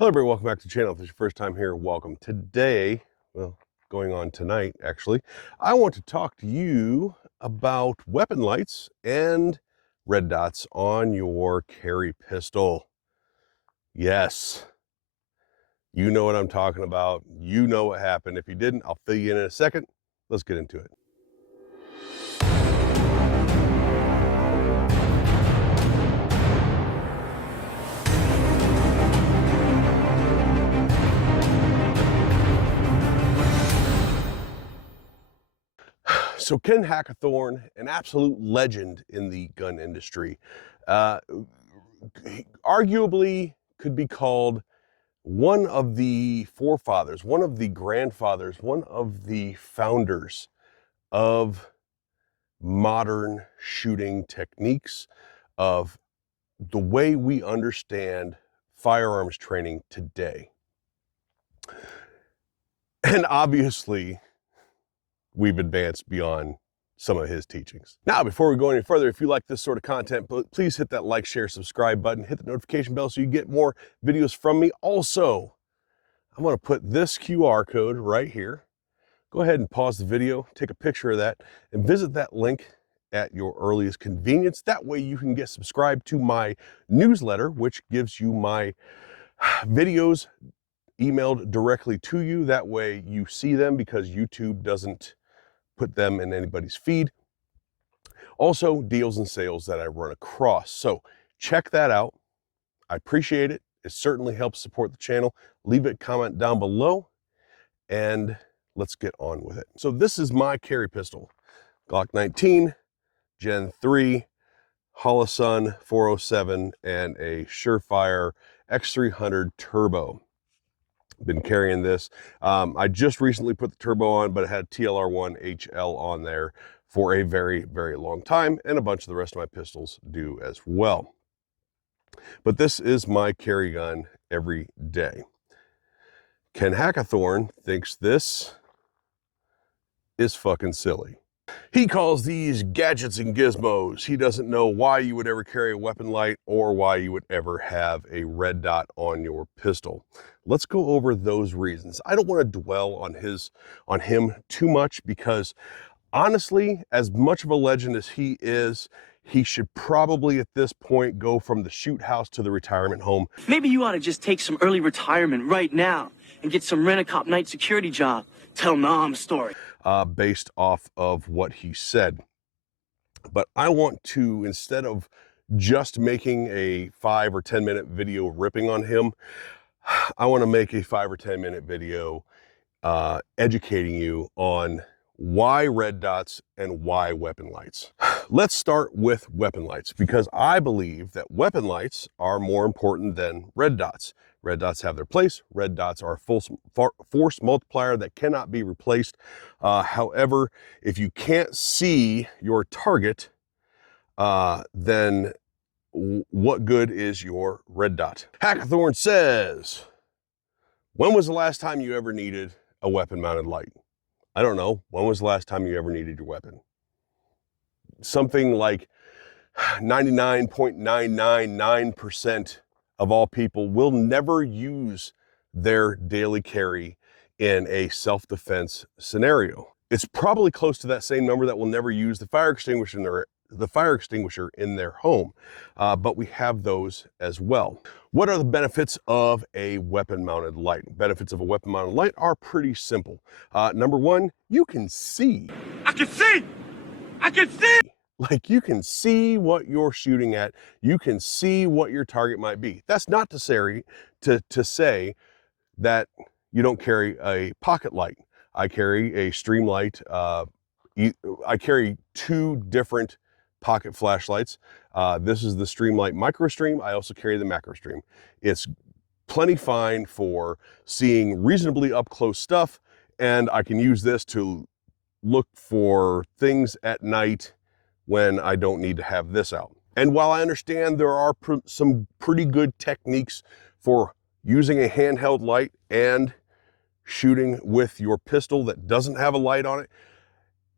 Hello everybody, welcome back to the channel. If this is your first time here, welcome. Today, well, going on tonight actually, I want to talk to you about weapon lights and red dots on your carry pistol. Yes, you know what I'm talking about. You know what happened. If you didn't, I'll fill you in a second. Let's get into it. So Ken Hackathorn, an absolute legend in the gun industry, arguably could be called one of the forefathers, one of the grandfathers, one of the founders of modern shooting techniques, of the way we understand firearms training today. And obviously, we've advanced beyond some of his teachings. Now, before we go any further, if you like this sort of content, please hit that like, share, subscribe button, hit the notification bell so you get more videos from me. Also, I'm going to put this QR code right here. Go ahead and pause the video, take a picture of that, and visit that link at your earliest convenience. That way you can get subscribed to my newsletter, which gives you my videos emailed directly to you. That way you see them because YouTube doesn't put them in anybody's feed. Also, deals and sales that I run across. So check that out. I appreciate it. It certainly helps support the channel. Leave a comment down below and let's get on with it. So this is my carry pistol, Glock 19, Gen 3, Holosun 407, and a Surefire X300 Turbo. Been carrying this. I just recently put the turbo on, but it had TLR1 HL on there for a very, very long time, and a bunch of the rest of my pistols do as well. But this is my carry gun every day. Ken Hackathorn thinks this is fucking silly. He calls these gadgets and gizmos. He doesn't know why you would ever carry a weapon light or why you would ever have a red dot on your pistol. Let's go over those reasons. I don't want to dwell on him too much because honestly, as much of a legend as he is, he should probably at this point go from the shoot house to the retirement home. Maybe you ought to just take some early retirement right now and get some rent-a-cop night security job. Tell Mom's story. Based off of what he said. But I want to, instead of just making a 5 or 10 minute video ripping on him, I want to make a 5 or 10 minute video educating you on why red dots and why weapon lights. Let's start with weapon lights, because I believe that weapon lights are more important than red dots. Red dots have their place. Red dots are a force multiplier that cannot be replaced. However, if you can't see your target, then what good is your red dot? Hackathorn says, when was the last time you ever needed a weapon mounted light? I don't know. When was the last time you ever needed your weapon? Something like 99.999% of all people will never use their daily carry in a self-defense scenario. It's probably close to that same number that will never use the fire extinguisher in their home, but we have those as well. What are the benefits of a weapon-mounted light? Benefits of a weapon-mounted light are pretty simple. Number one, you can see. I can see! I can see! Like, you can see what you're shooting at. You can see what your target might be. That's not to say that you don't carry a pocket light. I carry a stream light. I carry 2 different pocket flashlights. This is the Streamlight Micro Stream. I also carry the Macro Stream. It's plenty fine for seeing reasonably up close stuff, and I can use this to look for things at night when I don't need to have this out. And while I understand there are some pretty good techniques for using a handheld light and shooting with your pistol that doesn't have a light on it,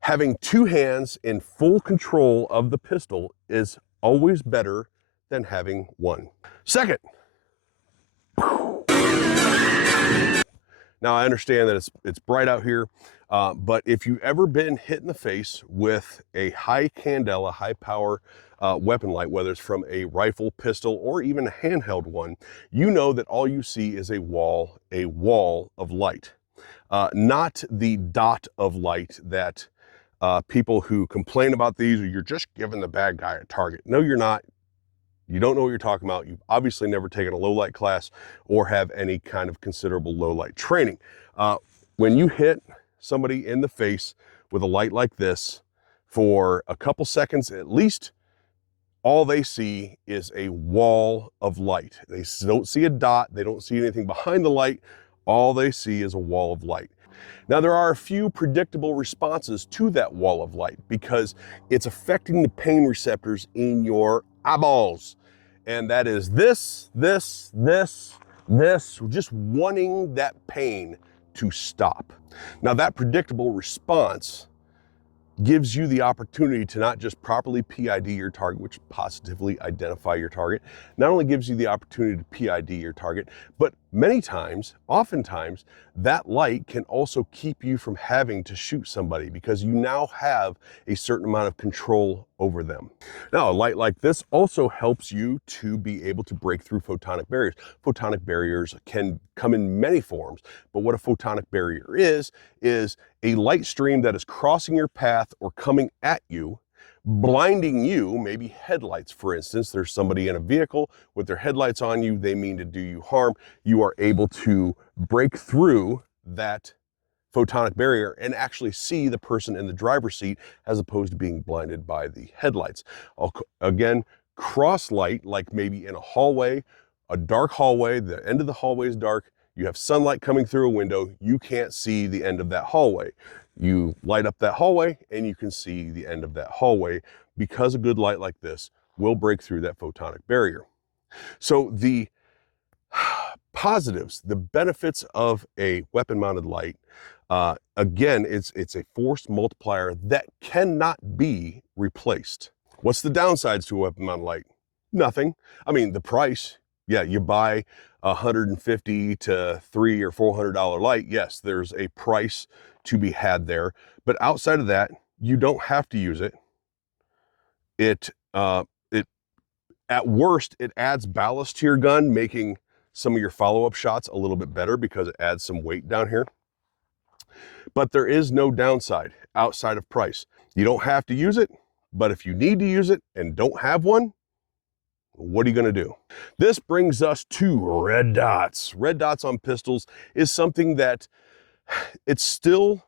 having 2 hands in full control of the pistol is always better than having 1. Second, Now I understand that it's bright out here, but if you've ever been hit in the face with a high candela, high power weapon light, whether it's from a rifle, pistol, or even a handheld one, you know that all you see is a wall of light. Not the dot of light that people who complain about these, or you're just giving the bad guy a target. No, you're not. You don't know what you're talking about. You've obviously never taken a low light class or have any kind of considerable low light training. When you hit somebody in the face with a light like this for a couple seconds at least, all they see is a wall of light. They don't see a dot. They don't see anything behind the light. All they see is a wall of light. Now, there are a few predictable responses to that wall of light because it's affecting the pain receptors in your eyeballs. And that is this, just wanting that pain to stop. Now, that predictable response gives you the opportunity to not just properly PID your target, which positively identify your target, not only gives you the opportunity to PID your target, but many times, oftentimes, that light can also keep you from having to shoot somebody because you now have a certain amount of control over them. Now, a light like this also helps you to be able to break through photonic barriers. Photonic barriers can come in many forms, but what a photonic barrier is a light stream that is crossing your path or coming at you, blinding you, maybe headlights, for instance. There's somebody in a vehicle with their headlights on you, they mean to do you harm. You are able to break through that photonic barrier and actually see the person in the driver's seat as opposed to being blinded by the headlights. Again, cross light, like maybe in a hallway, a dark hallway, the end of the hallway is dark, you have sunlight coming through a window, you can't see the end of that hallway. You light up that hallway and you can see the end of that hallway because a good light like this will break through that photonic barrier. So the positives, the benefits of a weapon-mounted light, again, it's a force multiplier that cannot be replaced. What's the downsides to a weapon-mounted light? Nothing. I mean, the price, yeah, you buy a $150 to $300 or $400 light, yes, there's a price to be had there. But outside of that, you don't have to use it. It at worst, it adds ballast to your gun, making some of your follow-up shots a little bit better because it adds some weight down here. But there is no downside outside of price. You don't have to use it, but if you need to use it and don't have one, what are you going to do? This brings us to red dots. Red dots on pistols is something that it's still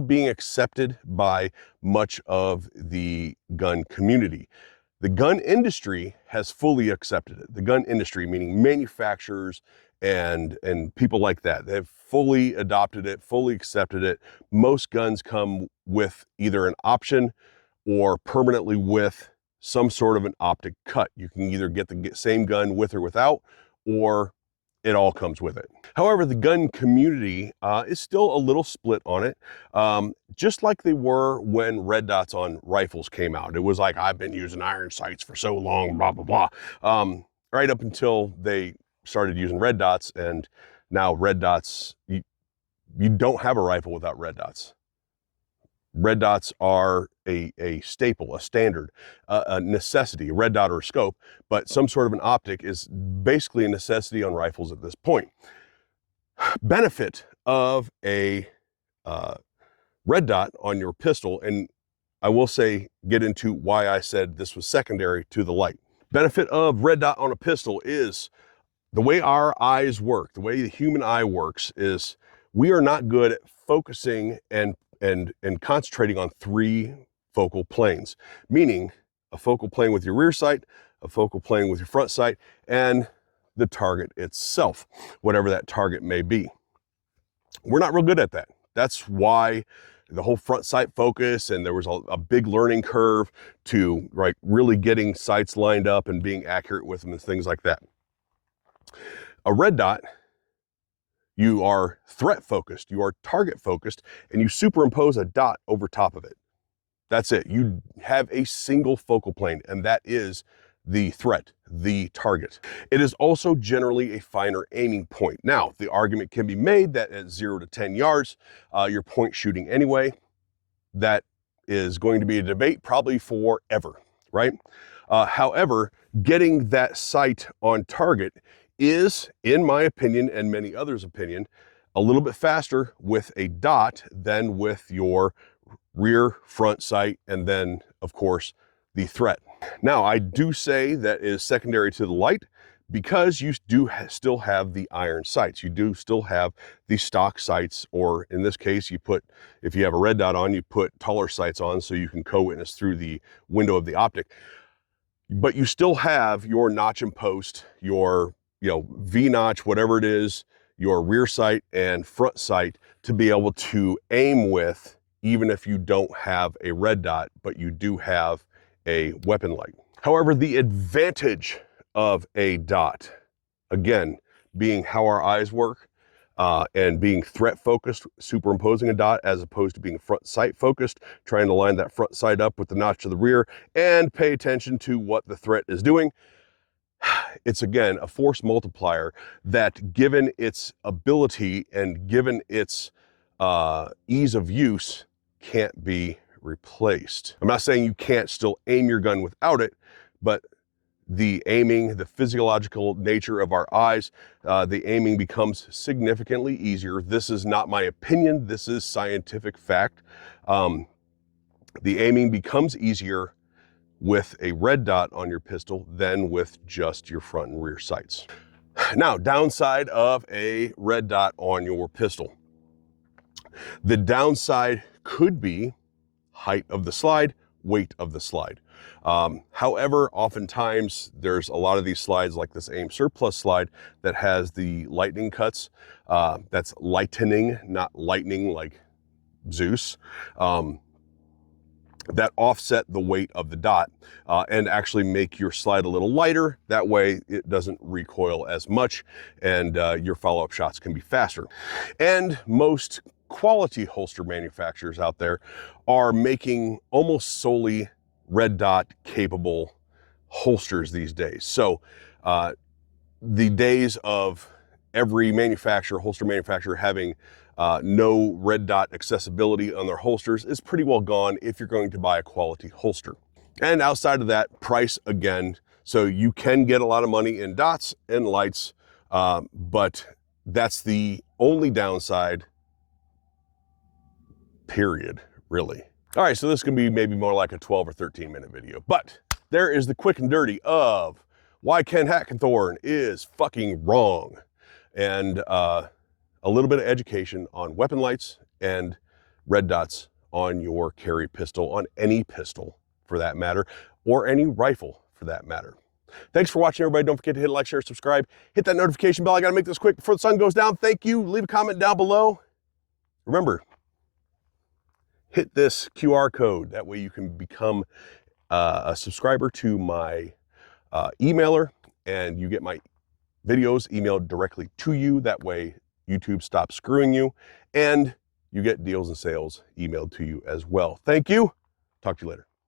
being accepted by much of the gun community. The gun industry has fully accepted it. The gun industry, meaning manufacturers and people like that, they've fully adopted it, fully accepted it. Most guns come with either an option or permanently with some sort of an optic cut. You can either get the same gun with or without, or it all comes with it. However, the gun community is still a little split on it, just like they were when red dots on rifles came out. It was like, I've been using iron sights for so long, blah, blah, blah. Right up until they started using red dots, and now red dots, you don't have a rifle without red dots. Red dots are a staple, a standard, a necessity, a red dot or a scope, but some sort of an optic is basically a necessity on rifles at this point. Benefit of a red dot on your pistol, and I will say, get into why I said this was secondary to the light. Benefit of red dot on a pistol is the way our eyes work, the way the human eye works is we are not good at focusing and concentrating on three focal planes, meaning a focal plane with your rear sight, a focal plane with your front sight, and the target itself, whatever that target may be. We're not real good at that. That's why the whole front sight focus, and there was a big learning curve to really getting sights lined up and being accurate with them and things like that. A red dot, you are threat focused, you are target focused, and you superimpose a dot over top of it. That's it. You have a single focal plane, and that is the threat, the target. It is also generally a finer aiming point. Now, the argument can be made that at 0 to 10 yards, you're point shooting anyway. That is going to be a debate probably forever, right? However, getting that sight on target is, in my opinion and many others' opinion, a little bit faster with a dot than with your rear, front sight, and then, of course, the threat. Now, I do say that is secondary to the light because you do still have the iron sights. You do still have the stock sights, or in this case, you put, if you have a red dot on, you put taller sights on so you can co-witness through the window of the optic. But you still have your notch and post, your V-notch, whatever it is, your rear sight and front sight to be able to aim with, even if you don't have a red dot, but you do have a weapon light. However, the advantage of a dot, again, being how our eyes work and being threat focused, superimposing a dot as opposed to being front sight focused, trying to line that front sight up with the notch to the rear and pay attention to what the threat is doing. It's, again, a force multiplier that, given its ability and given its ease of use, can't be replaced. I'm not saying you can't still aim your gun without it, but the aiming, the physiological nature of our eyes, the aiming becomes significantly easier. This is not my opinion. This is scientific fact. The aiming becomes easier with a red dot on your pistol than with just your front and rear sights. Now, downside of a red dot on your pistol. The downside could be height of the slide, weight of the slide. However, oftentimes there's a lot of these slides like this AIM Surplus slide that has the lightning cuts. That's lightening, not lightning like Zeus. That offset the weight of the dot and actually make your slide a little lighter. That way it doesn't recoil as much and your follow-up shots can be faster. And most quality holster manufacturers out there are making almost solely red dot capable holsters these days. So the days of every manufacturer, holster manufacturer, having no red dot accessibility on their holsters is pretty well gone if you're going to buy a quality holster. And outside of that, price again. So you can get a lot of money in dots and lights, but that's the only downside, period, really. All right, so this is gonna be maybe more like a 12 or 13 minute video, but there is the quick and dirty of why Ken Hackathorn is fucking wrong. And a little bit of education on weapon lights and red dots on your carry pistol, on any pistol for that matter, or any rifle for that matter. Thanks for watching, everybody. Don't forget to hit like, share, subscribe, hit that notification bell. I gotta make this quick before the sun goes down. Thank you. Leave a comment down below. Remember, hit this QR code. That way you can become a subscriber to my emailer and you get my videos emailed directly to you. That way YouTube stops screwing you and you get deals and sales emailed to you as well. Thank you. Talk to you later.